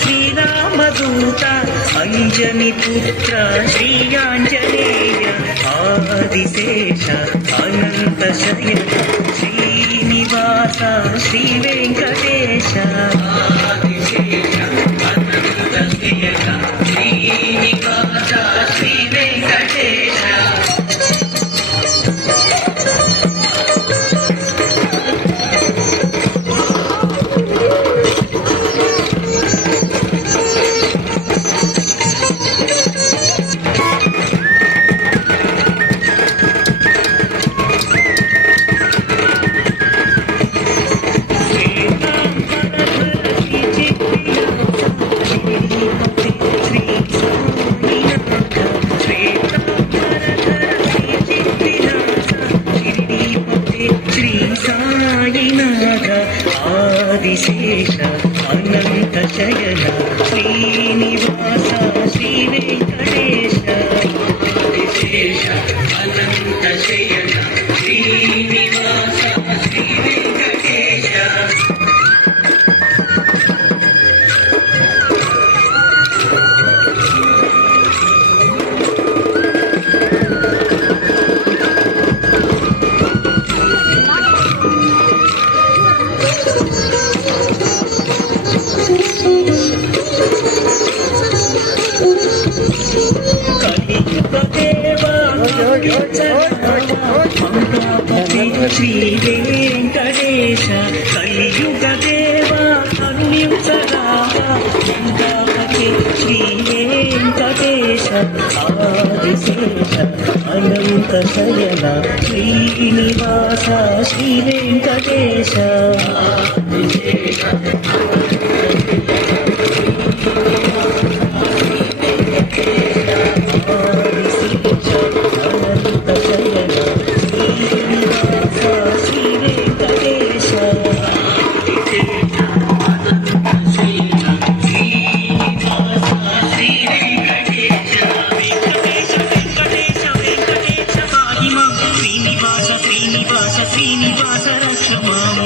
శ్రీరామదూత అంజని పుత్ర శ్రీయాంజనేయ ఆదిశేష అనంత శయన శ్రీనివాస శ్రీ వెంకటేశ ఆదిశేష అనంత శయన శ్రీనివాస శ్రీ వెంకటేశ ఆదిశేష అనంత శయన శ్రీనివాస శ్రీ వెంకటేశ ఆదిశేష అనంత శయన శ్రీనివాస శ్రీ వెంకటేశ శ్రీ వెంకటేశ కలియుగ దేవ కరుణించరామపతి శ్రీ వెంకటేశ ఆదిశేష అనంత శయన శ్రీనివాస శ్రీ వెంకటేశ ఆదిశేష శ్రీనివాస రక్షమాం